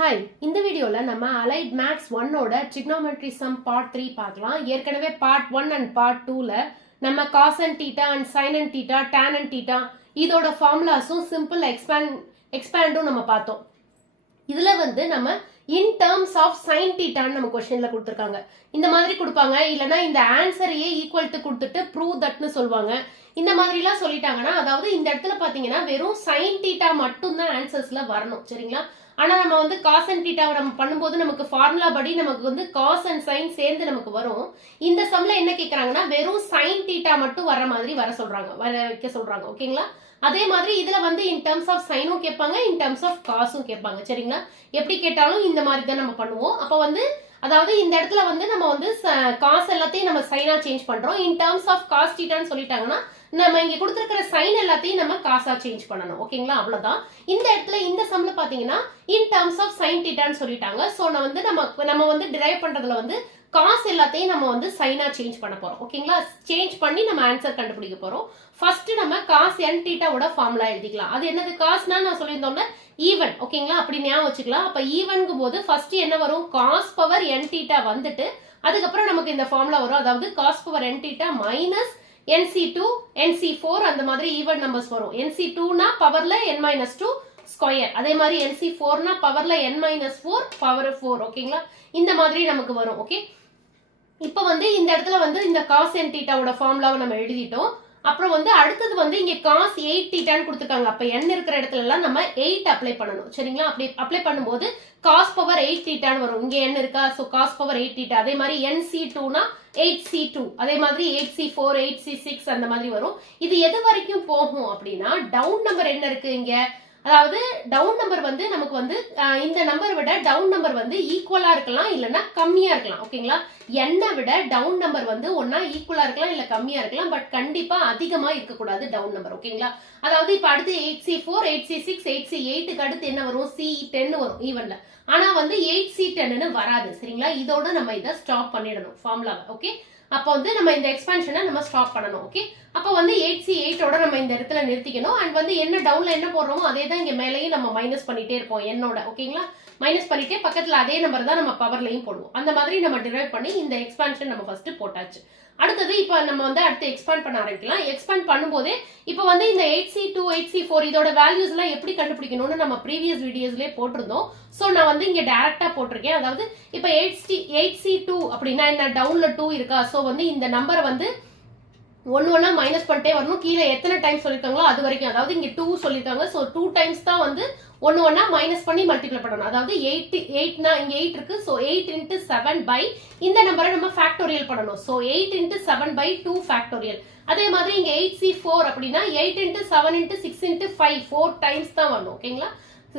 Hi, இந்த வீடியோவில் நம்ம அலைட் மேக்ஸ் 1ஓட ட்ரிக்னோமெட்ரி சம் பார்ட் 3 பார்க்கலாம். ஏற்கனவே பார்ட் 1 அண்ட் பார்ட் 2ல நம்ம cos and theta and sine and theta, tan and theta இதோட ஃபார்முலாஸும் சிம்பிள் எக்ஸ்பேண்டும் நம்ம பார்த்தோம். இதில் வந்து நம்ம இன் டேர்ம்ஸ் ஆஃப் சைன் தீட்டான்னு நம்ம கொஸ்டின்ல கொடுத்துருக்காங்க. இந்த மாதிரி கொடுப்பாங்க, இல்லைன்னா இந்த ஆன்சரையே ஈக்குவல் டு கொடுத்துட்டு ப்ரூவ் தட்னு சொல்லுவாங்க. இந்த மாதிரிலாம் சொல்லிட்டாங்கன்னா, அதாவது இந்த இடத்துல பார்த்தீங்கன்னா வெறும் சைன் தீட்டா மட்டும்தான் ஆன்சர்ஸ்ல வரணும், சரிங்களா? ஆனா நம்ம வந்து காஸ் அண்ட் தீட்டாவை நம்ம பண்ணும்போது நமக்கு ஃபார்முலா படி நமக்கு வந்து காஸ் அண்ட் சைன் சேர்ந்து நமக்கு வரும். இந்த சம்ல என்ன கேட்கறாங்கன்னா வெறும் சைன் தீட்டா மட்டும் வர மாதிரி வைக்க சொல்றாங்க. ஓகேங்களா? அதே மாதிரி இதுல வந்து இன் டர்ம்ஸ் ஆஃப் சைனும் கேட்பாங்க, இன் டர்ம்ஸ் ஆஃப் காசும் கேட்பாங்க, சரிங்களா? எப்படி கேட்டாலும் இந்த மாதிரி தான் நம்ம பண்ணுவோம். அப்ப வந்து அதாவது இந்த இடத்துல வந்து நம்ம வந்து காஸ் எல்லாத்தையும் நம்ம சைனா சேஞ்ச் பண்றோம். இன் டர்ம்ஸ் ஆஃப் காஸ் தீட்டான்னு சொல்லிட்டாங்கன்னா நம்ம இங்க கொடுத்துருக்கிற சைன் எல்லாத்தையும் நம்ம காசா சேஞ்ச் பண்ணணும். ஓகேங்களா? அவ்வளவுதான். இந்த இடத்துல இந்த சம்ல பாத்தீங்கன்னா இன் டர்ம்ஸ் ஆஃப் சைன் தீட்டான்னு சொல்லிட்டாங்க. சோ நம்ம வந்து டிரைவ் பண்றதுல வந்து காஸ் எல்லாத்தையும் நம்ம வந்து சைனா சேஞ்ச் பண்ண போறோம். ஓகேங்களா? சேஞ்ச் பண்ணி நம்ம ஆன்சர் கண்டுபிடிக்க போறோம். ஃபர்ஸ்ட் நம்ம காஸ் என் தீட்டாவோட ஃபார்முலா எழுதிக்கலாம். அது என்னது? காஸ்னா நான் சொல்லியிருந்தோம்ல ஈவன். ஓகேங்களா? அப்படி ஞாபகம் வச்சுக்கலாம். அப்ப ஈவனுக்கு போது ஃபர்ஸ்ட் என்ன வரும்? காஸ் பவர் என் தீட்டா வந்துட்டு அதுக்கப்புறம் நமக்கு இந்த ஃபார்முலா வரும். அதாவது cos power n theta minus NC2, NC4 அந்த மாதிரி ஈவன் நம்பர்ஸ் வரும். NC2னா பவர்ல n-2 ஸ்கொயர், அதே மாதிரி NC4னா பவர்ல n-4 பவர் 4. ஓகேங்களா? இந்த மாதிரி நமக்கு வரும். ஓகே, இப்போ வந்து இந்த இடத்துல வந்து இந்த காஸ் என் தீட்டாவோட ஃபார்முலாவை நம்ம எழுதிட்டோம். அப்புறம் வந்து அடுத்தது வந்து இங்க காஸ் 8 தீட்டான்னு கொடுத்துருக்காங்க. அப்ப n இருக்கிற இடத்துல எல்லாம் நம்ம 8 அப்ளை பண்ணணும், சரிங்களா? அப்படி அப்ளை பண்ணும்போது காஸ் பவர் 8 தீட்டான்னு வரும். இங்க n இருக்கா, சோ காஸ் பவர் 8 தீட்டா. அதே மாதிரி NC2னா 8C2, அதே மாதிரி 8C4, 8C6 அந்த மாதிரி வரும். இது எது வரைக்கும் போகும் அப்படின்னா டவுன் நம்பர் என்ன இருக்கு இங்க, அதாவது டவுன் நம்பர் வந்து நமக்கு வந்து இந்த நம்பர் விட டவுன் நம்பர் வந்து ஈக்குவலா இருக்கலாம், இல்லைன்னா கம்மியா இருக்கலாம். ஓகேங்களா? என்ன விட டவுன் நம்பர் வந்து ஒன்னா ஈக்குவலா இருக்கலாம், இல்ல கம்மியா இருக்கலாம், பட் கண்டிப்பா அதிகமா இருக்கக்கூடாது டவுன் நம்பர். ஓகேங்களா? அதாவது இப்ப அடுத்து 8C4, 8C6, 8C8க்கு அடுத்து என்ன வரும்? C10 வரும் ஈவன்ல. ஆனா வந்து 8C10ன்னு வராது, சரிங்களா? இதோட நம்ம இதை ஸ்டாப் பண்ணிடணும் ஃபார்முலாவை. ஓகே, அப்போ வந்து நம்ம இந்த எக்ஸ்பான்ஷனை நம்ம ஸ்டாப் பண்ணணும். ஓகே, அப்போ வந்து 8C8ஓட நம்ம இந்த இடத்துல நிறுத்திக்கணும். அண்ட் வந்து என்ன டவுன்ல என்ன போடுறோமோ அதே தான் இங்க மேலேயும் நம்ம மைனஸ் பண்ணிட்டே இருப்போம் என்னோட. ஓகேங்களா? மைனஸ் பண்ணிட்டே பக்கத்துல அதே நம்பர் தான் நம்ம பவர்லையும் போடுவோம். அந்த மாதிரி நம்ம டிரைவ் பண்ணி இந்த எக்ஸ்பான்ஷன் நம்ம ஃபர்ஸ்ட் போட்டாச்சு. அடுத்தது இப்போ நம்ம வந்து அடுத்து எக்ஸ்பாண்ட் பண்ண ஆரம்பிக்கலாம். எக்ஸ்பாண்ட் பண்ணும்போதே இப்போ வந்து இந்த 8C2, 8C4 இதோட வேல்யூஸ் எல்லாம் எப்படி கண்டுபிடிக்கணும்னு நம்ம ப்ரீவியஸ் வீடியோஸ்லேயே போட்டிருந்தோம். ஸோ நான் வந்து இங்க டைரக்டா போட்டிருக்கேன். அதாவது இப்போ 8C2 அப்படின்னா என்ன, டவுன்ல 2 இருக்கா, ஸோ வந்து இந்த நம்பரை வந்து ஒன்னா மைனஸ் பண்ணிட்டே வரணும். கீழே எத்தனை டைம் சொல்லிருக்காங்களோ அது வரைக்கும், அதாவது இங்க 2 சொல்லிருக்காங்க, சோ 2 டைம்ஸ் தான் வந்து ஒன்னா மைனஸ் பண்ணி மல்டிப்ளை பண்ணணும். அதாவது 8னா இங்க 8 இருக்கு, சோ 8 into 7 by இந்த நம்பரை நம்ம ஃபேக்டோரியல் பண்ணணும். So 8 into 7 by 2 factorial. அதே மாதிரி இங்க 8C4 அப்படின்னா 8 into 7 into 6 into 5 4 டைம்ஸ் தான் வரணும். ஓகேங்களா?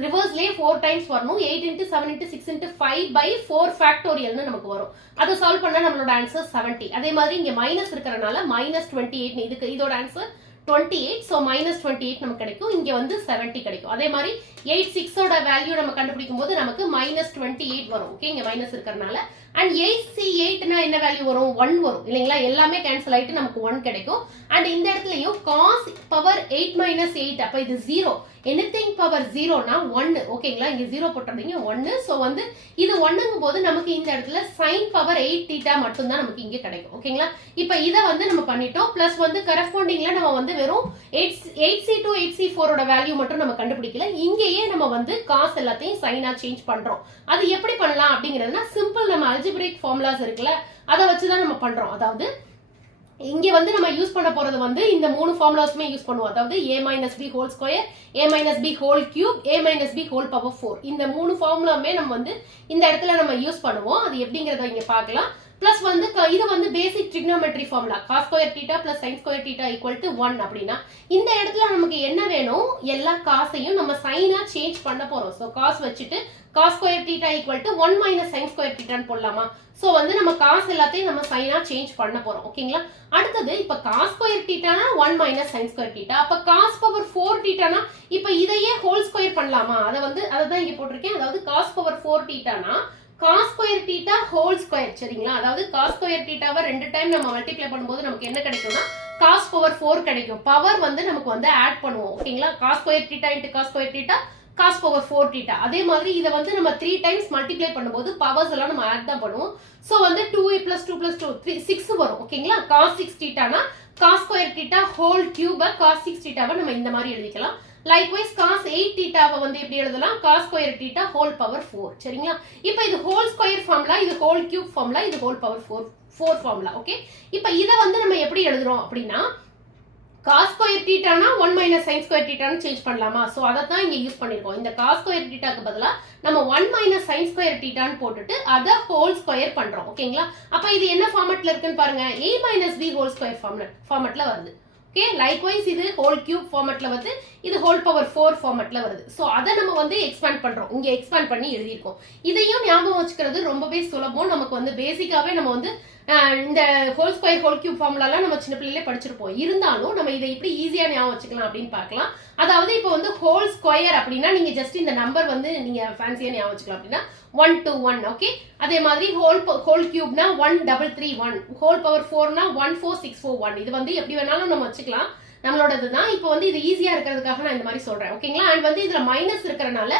ரிவர்ஸ்லயே 4 டைம்ஸ் வரணும். 8 into 7 into 6 into 5 by 4 ஃபேக்டோரியல்னு நமக்கு வரும். அதை சால்வ் பண்ணா நம்மளோட ஆன்சர் 70. அதே மாதிரி இங்க மைனஸ் இருக்கறனால -28 இதுக்கு இதோட ஆன்சர் 28, so -28 நமக்கு கிடைக்கும். இங்க வந்து 70 கிடைக்கும். அதே மாதிரி 8/6ஓட வேல்யூ நம்ம கண்டுபிடிக்கும் போது நமக்கு -28 வரும். ஓகே, இங்க மைனஸ் இருக்கறனால. அண்ட் 8C8னா என்ன வேல்யூ வரும்? 1 வரும் இல்லைங்களா? எல்லாமே கேன்சல் ஆயிட்டு நமக்கு 1 கிடைக்கும். அண்ட் இந்த இடத்துலயும் cos பவர் 8 - 8, அப்ப இது 0. எனிதிங் பவர் 0னா 1. ஓகேங்களா? இங்க 0 போட்டுறீங்க 1. சோ வந்து இது 1ங்கும் போது நமக்கு இந்த இடத்துல sin பவர் 8 தீட்டா மட்டும் தான் நமக்கு இங்க கிடைக்கும். ஓகேங்களா? இப்போ இத வந்து நம்ம பண்ணிட்டோம். பிளஸ் வந்து கரஸ்பாண்டிங்ல நம்ம வந்து வெறும் 8C2, 8C4ஓட வேல்யூ மட்டும் நம்ம கண்டுபிடிக்கல. இங்கேயே நம்ம வந்து காஸ் எல்லாத்தையும் சைனா சேஞ்ச் பண்றோம். அது எப்படி பண்ணலாம் அப்படிங்கிறதுனா சிம்பிள் நம்ம அல்ஜிப்ரிக் ஃபார்முலாஸ் இருக்குல்ல, அதை வச்சுதான் நம்ம பண்றோம். அதாவது இங்க வந்து நம்ம யூஸ் பண்ண போறது வந்து இந்த மூணு ஃபார்முலாஸுமே யூஸ் பண்ணுவோம். அதாவது a - b whole square, a - b whole cube, a - b whole power 4. இந்த மூணு ஃபார்முலாமே நம்ம வந்து இந்த இடத்துல நம்ம யூஸ் பண்ணுவோம். அது எப்படிங்கறத இங்க பார்க்கலாம். பிளஸ் வந்து இது வந்து basic trigonometry formula, cos square theta plus sin square theta equal to 1 அப்படின்னா இந்த இடத்துல நமக்கு என்ன வேணும்? எல்லா காசையும் நம்ம சைனா சேஞ்ச் பண்ண போறோம். சோ cos வச்சுட்டு cos square theta equal to 1 - sin square தீட்டான்னு போடலாமா? சோ வந்து நம்ம காஸ் எல்லாத்தையும் நம்ம சைனா சேஞ்ச் பண்ண போறோம். ஓகேங்களா? அடுத்தது இப்ப cos ஸ்கொயர் தீட்டானா 1 - sin ஸ்கொயர் தீட்டா, அப்ப cos பவர் 4 தீட்டானா இப்ப இதையே ஹோல் ஸ்கொயர் பண்ணலாமா? அதான் இங்க போட்டிருக்கேன். அதாவது cos power 4 தீட்டானா cos square theta whole square, சரிங்களா? அதாவது cos ஸ்கொயர் தீட்டாவை 2 டைம் நம்ம மல்டிப்ளை பண்ணும்போது நமக்கு என்ன கிடைக்கும்னா cos பவர் 4 கிடைக்கும். பவர் வந்து நமக்கு வந்து ஆட் பண்ணுவோம். ஓகேங்களா? cos square theta into cos square theta cos power 4 theta. அதே மாதிரி இதை வந்து நம்ம 3 times multiply பண்ணும்போது பவர்ஸ் எல்லாம் நம்ம ஆட் தான் பண்ணுவோம். ஸோ வந்து 2a plus 2 plus 2 3 6 வரும். ஓகேங்களா? cos 6 theta cos square theta whole cube cos 6 theta நம்ம இந்த மாதிரி எழுதிக்கலாம். likewise cos 8 theta வந்து எப்படி எழுதலாம்? cos square theta whole power 4. சரிங்களா? இப்போ இது whole square ஃபார்முலா, இது whole cube ஃபார்முலா, இது whole power 4 ஃபார்முலா. ஓகே, இப்போ இதை வந்து நம்ம எப்படி எழுதுறோம் அப்படின்னா cos square theta 1 minus sin square theta change பண்ணலாமா? சோ அத தான் இங்க யூஸ் பண்ணிருக்கோம். இந்த cos square theta க்கு பதிலா நம்ம 1 minus sin square theta போட்டுட்டு அத whole square பண்றோம். ஓகேங்களா? அப்ப இது என்ன ஃபார்மட்ல இருக்குன்னு பாருங்க. a minus b whole square ஃபார்மட்ல வருது. ஓகே, லைக்வைஸ் இது whole cube ஃபார்மட்ல வருது, இது whole power 4 ஃபார்மட்ல வருது. சோ அத நம்ம வந்து எக்ஸ்பாண்ட் பண்றோம். இங்க எக்ஸ்பாண்ட் பண்ணி எழுதி இருக்கோம். இதையும் ஞாபகம் வச்சுக்கிறது ரொம்பவே சுலபம். நமக்கு வந்து பேசிக்காவே நம்ம வந்து இந்த ஹோல் ஸ்கொயர் ஹோல் கியூப் ஃபார்முலாலாம் நம்ம சின்ன பிள்ளையிலே படிச்சிருப்போம். இருந்தாலும் நம்ம இதை எப்படி ஈஸியா ஞாபகம் வச்சுக்கலாம் அப்படின்னு பார்க்கலாம். அதாவது இப்போ வந்து ஹோல் ஸ்கொயர் அப்படின்னா நீங்க ஜஸ்ட் இந்த நம்பர் வந்து நீங்க ஃபேன்சியா ஞாபகம் வச்சுக்கலாம். அப்படின்னா 1 to 1. ஓகே, அதே மாதிரி ஹோல் கியூப்னா 1331, ஹோல் பவர் 4னா 14641. இது வந்து எப்படி வேணாலும் நம்ம வச்சுக்கலாம், நம்மளோடது தான். இப்போ வந்து இது ஈஸியா இருக்கிறதுக்காக நான் இந்த மாதிரி சொல்றேன். ஓகேங்களா? அண்ட் வந்து இதுல மைனஸ் இருக்கிறனால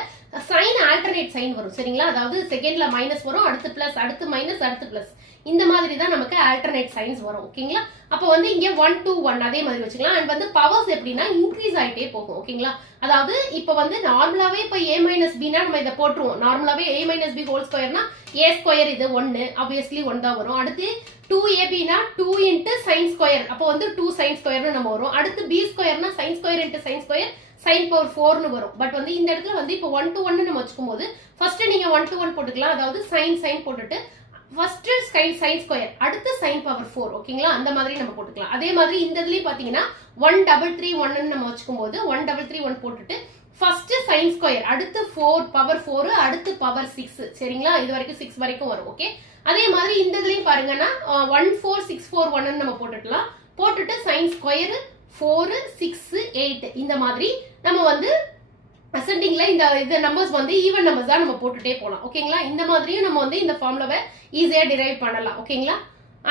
சைன் ஆல்டர்னேட் சைன் வரும். சரிங்களா? அதாவது செகண்ட்ல மைனஸ் வரும், அடுத்து பிளஸ், அடுத்து மைனஸ், அடுத்து பிளஸ், இந்த மாதிரி தான் நமக்கு ஆல்டர்னேட் சைன்ஸ் வரும். ஓகேங்களா? அப்போ வந்து இங்க 1 to 1 அதே மாதிரி வச்சுக்கலாம். அண்ட் வந்து பவர்ஸ் எப்படின்னா இன்க்ரீஸ் ஆயிட்டே போகும். ஓகேங்களா? அதாவது இப்போ வந்து நார்மலாவே இப்போ a minus b னா நம்ம இதை போட்டுருவோம். நார்மலாவே a minus b ஹோல் ஸ்கொயர்னா a ஸ்கொயர் இது 1, ஆப்வியஸ்லி 1 தான் வரும். அடுத்து 2ab னா 2 into sin ஸ்கொயர், அப்போ வந்து 2 sin ஸ்கொயர்னு நம்ம வரும். அடுத்து b ஸ்கொயர்னா sin square into sin square sin power 4னு வரும். பட் வந்து இந்த இடத்துல வந்து இப்போ 1 to 1 நம்ம வச்சுக்கும் போது ஃபர்ஸ்ட் நீங்க 1 to 1 போட்டுக்கலாம். அதாவது sin போட்டுட்டு ஃபர்ஸ்ட் sin ஸ்கொயர், அடுத்து sin power 4. ஓகேங்களா? அந்த மாதிரி நம்ம போட்டுக்கலாம். அதே மாதிரி இந்த இதுலயும் பாத்தீங்கன்னா 1331 நம்ம வச்சுக்கும் போது 1331 போட்டுட்டு ஃபர்ஸ்ட் sin ஸ்கொயர், அடுத்து 4 பவர் 4, அடுத்து பவர் 6. சரிங்களா? இது வரைக்கும் 6 வரைக்கும் வரும். ஓகே, அதே மாதிரி இந்த இதுலயும் பாருங்கன்னா 14641 நம்ம போட்டுக்கலாம். போட்டுட்டு sin ஸ்கொயர் 4 6 8 இந்த மாதிரி நம்ம வந்து அசெண்டிங்ல இந்த நம்பர்ஸ் வந்து ஈவன் நம்பர்ஸ் தான் நம்ம போட்டுட்டே போலாம். ஓகேங்களா? இந்த மாதிரியும் நம்ம வந்து இந்த ஃபார்முலாவை ஈஸியா டிரைவ் பண்ணலாம். ஓகேங்களா?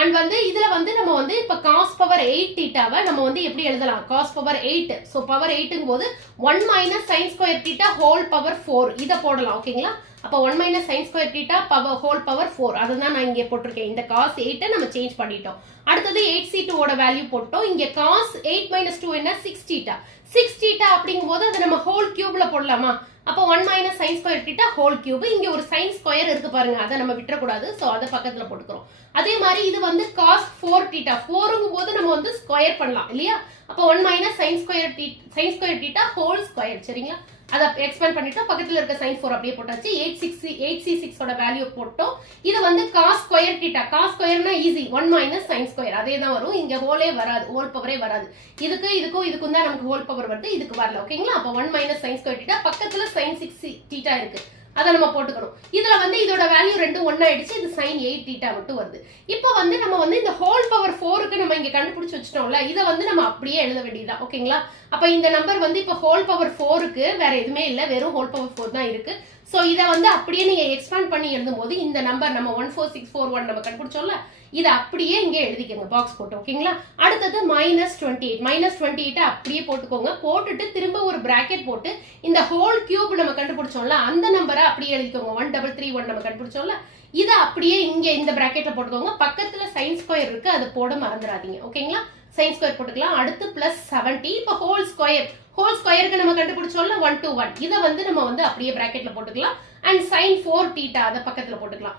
அண்ட் வந்து இதுல வந்து நம்ம வந்து இப்ப cos பவர் 8 தீட்டாவை நம்ம வந்து எப்படி எழுதலாம்? cos பவர் 8, சோ பவர் 8ங்கும் போது 1 minus sin square theta whole power 4 இத போடலாம். ஓகேங்களா? அப்ப 1 minus sin square theta power whole power 4 அதுதான் நான் இங்கே போட்டிருக்கேன். இந்த cos 8 நம்ம சேஞ்ச் பண்ணிட்டோம். அடுத்தது 8c2 ஓட வேல்யூ போட்டோம். இங்க cos 8 minus 2 என்ன 6 தீட்டா. 6 தீட்டா அப்படிங்கும் போது அதை நம்ம ஹோல் கியூப்ல போடலாமா? அப்போ 1 minus sin square theta whole cube. இங்க ஒரு sin ஸ்கொயர் இருக்கு பாருங்க, அதை நம்ம விட்டுறக்கூடாது. சோ அதை பக்கத்துல போட்டுக்கிறோம். அதே மாதிரி இது வந்து cos 4 தீட்டா, 4ங்கும் போது நம்ம வந்து ஸ்கொயர் பண்ணலாம் இல்லையா? அப்போ 1 minus sin square theta whole square. சரிங்களா? அதை எக்ஸ்பேண்ட் பண்ணிட்டோம். பக்கத்துல இருக்க sin 4 அப்படியே போட்டாச்சு. 8c6 ஓட வேல்யூ போட்டோம். இது வந்து cos ஸ்கொயர் தீட்டா, cos ஸ்கொயர்னா ஈஸி 1 minus sin ஸ்கொயர் அதே தான் வரும். இங்க ஹோலே வராது, ஹோல் பவரே வராது. இதுக்கும் தான் நமக்கு ஹோல் பவர் வருது, இதுக்கு வரல. ஓகேங்களா? அப்ப 1 minus sin ஸ்கொயர் தீட்டா, பக்கத்துல sin 6 தீட்டா இருக்கு, அதை நம்ம போட்டுக்கணும். இதுல வந்து இதோட வேல்யூ ரெண்டும் ஒண்ணா ஆயிடுச்சு. இது sin 8 தீட்டா மட்டும் வருது. இப்போ வந்து நம்ம வந்து இந்த ஹோல் பவர் 4க்கு நம்ம இங்க கண்டுபிடிச்சு வச்சிட்டோம்ல, இதை வந்து நம்ம அப்படியே எழுத வேண்டியதுதான். ஓகேங்களா? அப்ப இந்த நம்பர் வந்து இப்ப ஹோல் பவர் 4க்கு வேற எதுவுமே இல்ல, வெறும் ஹோல் பவர் 4 தான் இருக்கு. சோ இதை வந்து அப்படியே நீங்க எக்ஸ்பேண்ட் பண்ணி எழுதும் போது இந்த நம்பர் நம்ம 14641 நம்ம கண்டுபிடிச்சோம்ல, இதை அப்படியே இங்க எழுதிக்கோங்க பாக்ஸ் போட்டு. ஓகேங்களா? அடுத்தது -28 அப்படியே போட்டுக்கோங்க. போட்டுட்டு திரும்ப ஒரு பிராக்கெட் போட்டு இந்த ஹோல் கியூப் நம்ம கண்டுபிடிச்சோம்ல அந்த நம்பரை அப்படியே எழுதிக்கோங்க. 1331 நம்ம கண்டுபிடிச்சோம்ல, இதை அப்படியே இங்க இந்த பிராக்கெட்ல போட்டுக்கோங்க. பக்கத்துல sin ஸ்கொயர் இருக்கு, அதை போட மறந்துடாதீங்க. ஓகேங்களா? sin ஸ்கொயர் போட்டுக்கலாம். அடுத்து +70. இப்போ ஹோல் ஸ்கொயருக்கு நம்ம கண்டுபிடிச்சோம்ல 1 to 1, இதை வந்து நம்ம வந்து அப்படியே பிராக்கெட்ல போட்டுக்கலாம். அண்ட் sin 4 தீட்டா அதை பக்கத்துல போட்டுக்கலாம்.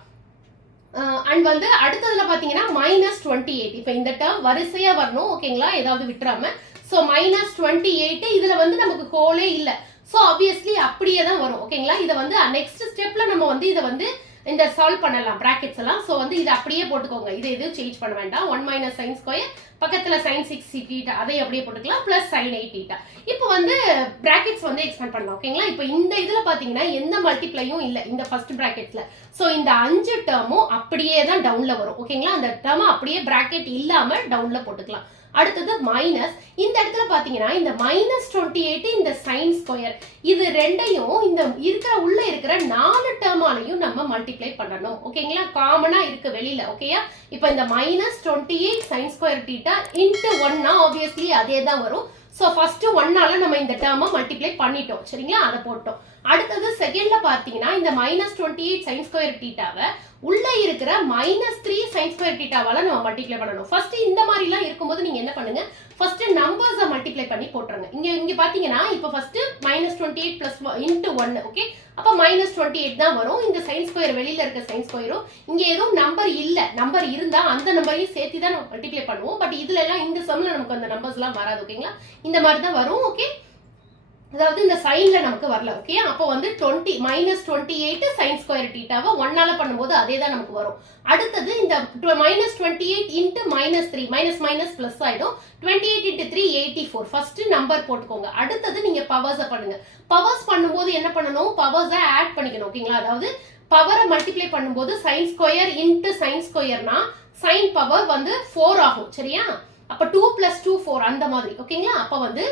அண்ட் வந்து அடுத்ததுல பாத்தீங்கன்னா -28. இப்ப இந்த டேர்ம் வரிசையா வரணும். ஓகேங்களா? ஏதாவது விட்டுறாம. சோ -28 இதுல வந்து நமக்கு ஹோலே இல்ல. சோ ஆப்வியஸ்லி அப்படியே தான் வரும். ஓகேங்களா? இதை வந்து நெக்ஸ்ட் ஸ்டெப்ல நம்ம வந்து இதை வந்து இந்த சால்வ் பண்ணலாம் பிராக்கெட்ஸ் எல்லாம். சோ வந்து இதை அப்படியே போட்டுக்கோங்க, இதை எதுவும் சேஞ்ச் பண்ண வேண்டாம். 1 minus sin ஸ்கொயர், பக்கத்துல sin 6 தீட்டா அதை அப்படியே போட்டுக்கலாம், பிளஸ் sin 8 தீட்டா. இப்போ வந்து பிராக்கெட்ஸ் வந்து எக்ஸ்பேண்ட் பண்ணலாம். ஓகேங்களா? இப்போ இந்த இதுல பாத்தீங்கன்னா எந்த மல்டிப்ளையும் இல்ல இந்த ஃபர்ஸ்ட் பிராக்கெட்ஸ்ல. சோ இந்த 5 டேர்மும் அப்படியே தான் டவுன்ல வரும். ஓகேங்களா? அந்த டேர்ம் அப்படியே பிராக்கெட் இல்லாம டவுன்ல போட்டுக்கலாம். அடுத்தது மைனஸ், இந்த இடத்துல பாத்தீங்கன்னா இந்த -28 இந்த sin ஸ்கொயர் இது ரெண்டையும் இந்த உள்ள இருக்கிற 4 டேர்மாலையும் நம்ம மல்டிப்ளை பண்ணணும். ஓகேங்களா? காமனா இருக்கு வெளியில. ஓகேயா? இப்போ இந்த -28 sin square theta into 1 obviously அதே தான் வரும். சோ ஃபர்ஸ்ட் 1ஆல நம்ம இந்த டேர்மை மல்டிப்ளை பண்ணிட்டோம். சரிங்களா? அதை போட்டோம். அடுத்தது செகண்ட்ல பாத்தீங்கன்னா இந்த -28 sin ஸ்கொயர் தீட்டாவை உள்ள இருக்கிற -3 sin ஸ்கொயர் தீட்டாவால நம்ம மல்டிப்ளை பண்ணணும். ஃபர்ஸ்ட் இந்த மாதிரி எல்லாம் இருக்கும்போது நீங்க என்ன பண்ணுங்க, ஃபர்ஸ்ட் நம்பர்ஸை மல்டிப்ளை பண்ணி போட்டுருங்க. இங்க பாத்தீங்கன்னா இப்போ ஃபர்ஸ்ட் -28 பிளஸ் இன்டு 1, ஓகே, அப்ப -28 தான் வரும். இந்த sin ஸ்கொயர் வெளியில இருக்க sin ஸ்கொயரும், இங்க எதுவும் நம்பர் இல்ல, நம்பர் இருந்தா அந்த நம்பரையும் சேர்த்து தான் நம்ம மல்டிப்ளை பண்ணுவோம். பட் இதுல எல்லாம் இந்த சம்ல நமக்கு அந்த நம்பர்ஸ் எல்லாம் வராது, ஓகேங்களா, இந்த மாதிரி தான் வரும். ஓகே, அதாவது இந்த சைன்ல நமக்கு வரல. ஓகே, அப்போ வந்து -28 sin ஸ்கொயர் தீட்டாவை 1ஆல பண்ணும்போது அதே தான் நமக்கு வரும். அடுத்தது இந்த -28 இன்டு -3 மைனஸ் பிளஸ் ஆயிடும். 28 இன்டு 3 84. ஃபர்ஸ்ட் நம்பர் போட்டுக்கோங்க. அடுத்தது நீங்க பவர்ஸை பண்ணுங்க. பவர்ஸ் பண்ணும்போது என்ன பண்ணணும், பவர்ஸை ஆட் பண்ணிக்கணும், ஓகேங்களா. அதாவது பவரை மல்டிப்ளை பண்ணும்போது sin square into sin ஸ்கொயர்னா sin power வந்து 4 ஆகும், சரியா. அப்ப 2 + 2 4 அந்த மாதிரி, ஓகேங்களா. அப்ப வந்து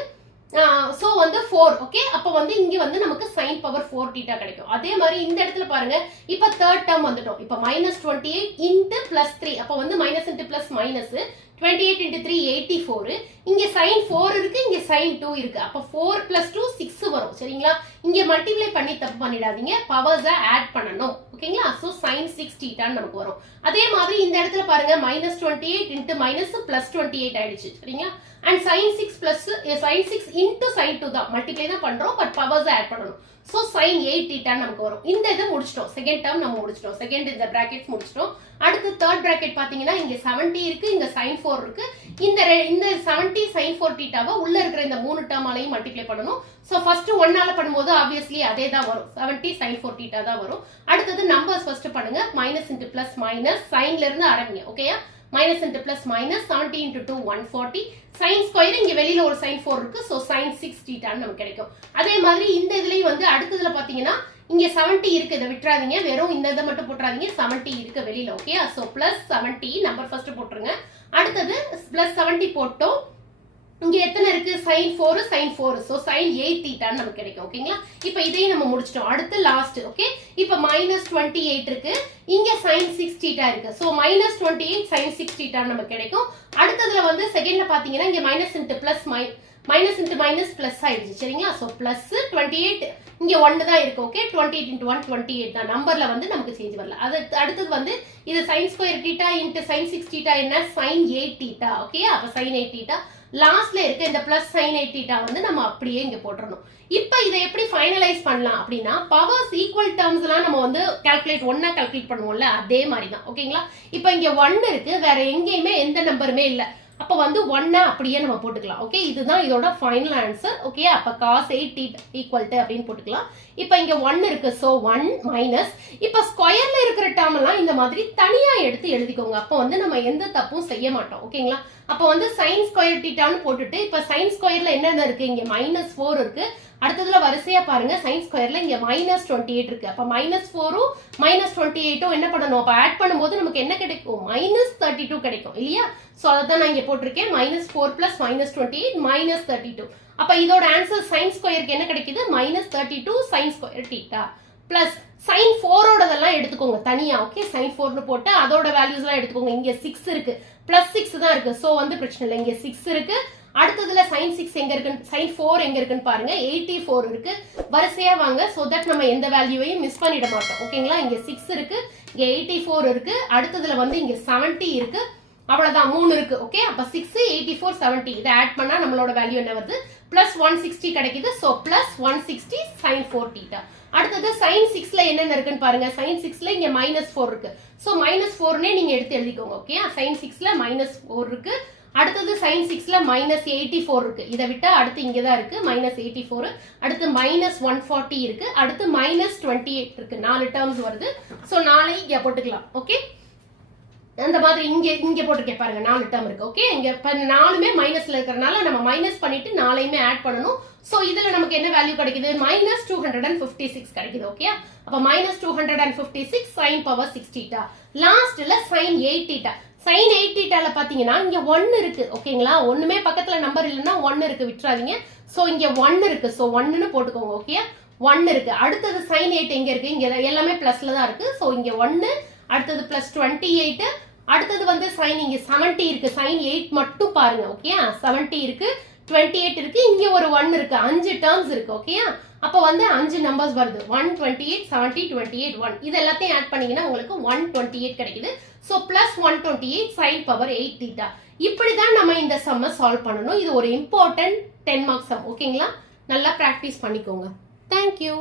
சோ வந்து 4, ஓகே. அப்ப வந்து இங்க வந்து நமக்கு sin பவர் 4 தீட்டா கிடைக்கும். அதே மாதிரி இந்த இடத்துல பாருங்க, இப்ப தேர்ட் டேர்ம் வந்துட்டோம். இப்ப -28 இன்டு +3, அப்ப வந்து minus into plus minus 28 into 3 84. இங்க sin 4 இருக்கு, இங்க sin 2 இருக்கு. அப்ப 4 + 2 6 வரும், சரிங்களா. இங்க மல்டிப்ளை பண்ணி தப்பு பண்ணிடாதீங்க, பவர்ஸை ஆட் பண்ணணும், ஓகேங்களா. சோ sin 6 தீட்டான்னு நமக்கு வரும். அதே மாதிரி இந்த இடத்துல பாருங்க, -28 இன்டு மைனஸ் +28 ஆயிடுச்சு, சரிங்களா. அண்ட் sin 6 இன்டு sin 2 தான் மல்டிப்ளை தான் பண்றோம், பட் பவர்ஸை ஆட் பண்ணணும். சோ sin 8 தீட்டான்னு நமக்கு வரும். இந்த இதை முடிச்சிட்டோம், செகண்ட் டேர்ம் நம்ம முடிச்சிட்டோம், செகண்ட் இந்த பிராக்கெட்ஸ் முடிச்சிட்டோம். அடுத்து தேர்ட் பிராக்கெட் பாத்தீங்கன்னா இங்க 70 இருக்கு, இங்க sin 4 இருக்கு. இந்த 70 sin 4 தீட்டாவை உள்ள இருக்கிற இந்த 3 டேர்மாலையும் மல்டிப்ளை பண்ணணும். சோ ஃபர்ஸ்ட் 1ஆல பண்ணும்போது ஆப்வியஸ்லி அதே தான் வரும், 70 sin 4 தீட்டா தான் வரும். அடுத்தது நம்பர்ஸ் ஃபர்ஸ்ட் பண்ணுங்க, மைனஸ் இன்டு பிளஸ் மைனஸ், சைன்ல இருந்து ஆரம்பிங்க, ஓகேயா. Minus into plus minus 70 into 2 140. sin square இங்க வெளியில ஒரு sin 4 இருக்கு, சோ sin 6 தீட்டான்னு நமக்கு கிடைக்கும். அதே மாதிரி இந்த இதுலயும் வந்து அடுத்ததுல பாத்தீங்கன்னா இங்க 70 இருக்கு, இதை விட்டுறாதீங்க, வெறும் இந்த இதை மட்டும் போட்டுறாதீங்க, 70 இருக்கு வெளியில, okay. So plus 70 number first போட்டுருங்க. அடுத்தது பிளஸ் 70 போட்டோம். இங்க எத்தனை இருக்கு, sin 4, சோ sin 8 தீட்டான்னு நமக்கு கிடைக்கும், ஓகேங்களா. இப்ப இதையும் நம்ம முடிச்சிட்டோம். அடுத்து லாஸ்ட், ஓகே. இப்ப -28 இருக்கு, இங்க sin 6 தீட்டா இருக்கு. சோ -28 sin 6 தீட்டான்னு நமக்கு கிடைக்கும். அடுத்ததுல வந்து செகண்ட்ல பாத்தீங்கன்னா இங்க minus into into minus plus ஆயிடுச்சு, சரிங்களா. சோ பிளஸ் 28, இங்க 1 தான் இருக்கு, ஓகே. 28 இன்டு 1 28 தான், நம்பர்ல வந்து நமக்கு சேஞ்ச் வரல. அடுத்தது வந்து இது sin square theta into sin 6 theta என்ன, sin 8 தீட்டா, ஓகே. அப்ப sin 8 தீட்டா லாஸ்ட்ல இருக்க இந்த பிளஸ் sin 8 தீட்டா வந்து நம்ம அப்படியே இங்க போட்டுறணும். இப்ப இதை எப்படி ஃபைனலைஸ் பண்ணலாம் அப்படின்னா, பவர்ஸ் ஈக்குவல் டேர்ம்ஸ் எல்லாம் நம்ம வந்து ஒன்னா கால்குலேட் பண்ணுவோம்ல, அதே மாதிரி தான், ஓகேங்களா. இப்ப இங்க 1 இருக்கு, வேற எங்கேயுமே எந்த நம்பருமே இல்ல, அப்ப வந்து 1 அப்படியே நம்ம போட்டுக்கலாம், ஓகே. இதுதான் இதோட ஃபைனல் ஆன்சர், ஓகே. அப்ப cos 8 தீட்டா ஈக்குவல் டு அப்படின்னு போட்டுக்கலாம். இப்ப இங்க 1 இருக்கு, சோ 1 மைனஸ், இப்ப ஸ்கொயர்ல இருக்கிற டேர்ம் எல்லாம் இந்த மாதிரி தனியா எடுத்து எழுதிக்கோங்க. அப்ப வந்து நம்ம எந்த தப்பும் செய்ய மாட்டோம், ஓகேங்களா. அப்ப வந்து sin ஸ்கொயர் தீட்டான்னு போட்டுட்டு, இப்ப sin ஸ்கொயர்ல என்னென்ன இருக்கு, இங்க -4 இருக்கு. அடுத்ததுல வரிசையா பாருங்க, sin ஸ்கொயர்ல இங்க -28 இருக்கு. அப்ப -4ம் -28ம் என்ன பண்ணணும், அப்ப ஆட் பண்ணும்போது நமக்கு என்ன கிடைக்கும், -32 கிடைக்கும், இல்லையா. சோ அதான் நான் இங்க போட்டிருக்கேன், -4 + -28 -32. அப்ப இதோட ஆன்சர் sin ஸ்கொயருக்கு என்ன கிடைக்குது, -32 sin square theta plus sin 4ஓடதெல்லாம் எடுத்துக்கோங்க தனியா, ஓகே. sin 4னு போட்டு அதோட வேல்யூஸ் எல்லாம் எடுத்துக்கோங்க. இங்க 6 இருக்கு, +6 தான் இருக்கு, சோ வந்து பிரச்சனை இல்லை, இங்க 6 இருக்கு. அடுத்ததுல sin 6 எங்க இருக்கு, sin 4 எங்க இருக்குன்னு பாருங்க, 84 இருக்கு. வரிசையா வாங்க, சோ தட் நம்ம எந்த வேல்யூவையும் மிஸ் பண்ணிட மாட்டோம், ஓகேங்களா. இங்க 6 இருக்கு, இங்க 84 இருக்கு. அடுத்ததுல வந்து இங்க 70 இருக்கு, அவ்வளவுதான் 3 இருக்கு, ஓகே. அப்ப 6 84 70 இதை ஆட் பண்ணா நம்மளோட வேல்யூ என்ன வருது, +160 கிடைக்குது. So +160 sin 4 theta. அடுத்தது sin 6ல என்னென்ன இருக்குன்னு பாருங்க, sin 6ல இங்க -4 இருக்கு, சோ -4னே நீங்க எடுத்து எழுதிக்கோங்க, ஓகே. sin 6ல -4 இருக்கு. அடுத்தது sin 6ல -84 இருக்கு, இதை விட்டா அடுத்து இங்கதான் இருக்கு -84. அடுத்து -140 இருக்கு, அடுத்து -28 இருக்கு, 4 டேர்ம்ஸ் வருது. சோ 4 இங்க போட்டுக்கலாம், ஓகே. அந்த மாதிரி இங்க போட்டுருக்கேன் பாருங்க, 4 டேர்ம் இருக்கு, ஓகே. இங்க 4மே மைனஸ்ல இருக்கறனால நம்ம மைனஸ் பண்ணிட்டு 4யுமே ஆட் பண்ணணும். சோ இதுல நமக்கு என்ன வேல்யூ கிடைக்குது, -256 கிடைக்குது, ஓகே. அப்ப -256 sin பவர் 6 தீட்டா. லாஸ்ட்ல sin 8 தீட்டா. sin 8 தீட்டால பாத்தீங்கன்னா இங்க 1 இருக்கு, ஓகேங்களா. ஒண்ணுமே பக்கத்துல நம்பர் இல்லைன்னா 1 இருக்கு, விட்டுறாதீங்க. சோ இங்க 1 இருக்கு, சோ 1ன்னு போட்டுக்கோங்க, ஓகே. 1 இருக்கு. அடுத்தது sin 8 எங்க இருக்கு, இங்க எல்லாமே பிளஸ்ல தான் இருக்கு, சோ இங்க 1. அடுத்தது +28. அடுத்தது வந்து sin இங்க 70 இருக்கு, sin 8 மட்டும் பாருங்க, ஓகே. 70 இருக்கு. 28 இருக்கு, இங்க ஒரு 1 இருக்கு, 5 டேர்ம்ஸ் இருக்கு. ஓகேயா? அப்ப வந்து 5 நம்பர்ஸ் வருது. 1 28 70 28 1. இது எல்லாத்தையும் ஆட் பண்ணீங்கன்னா உங்களுக்கு 128 கிடைக்குது. So plus 128 sin power 8 theta. இப்படிதான் நம்ம இந்த சம்ம சால்வ் பண்ணணும். இது ஒரு இம்பார்ட்டன்ட் 10 மார்க்ஸ் சம். ஓகேங்களா? நல்லா பிராக்டிஸ் பண்ணிக்கோங்க. தேங்க்யூ.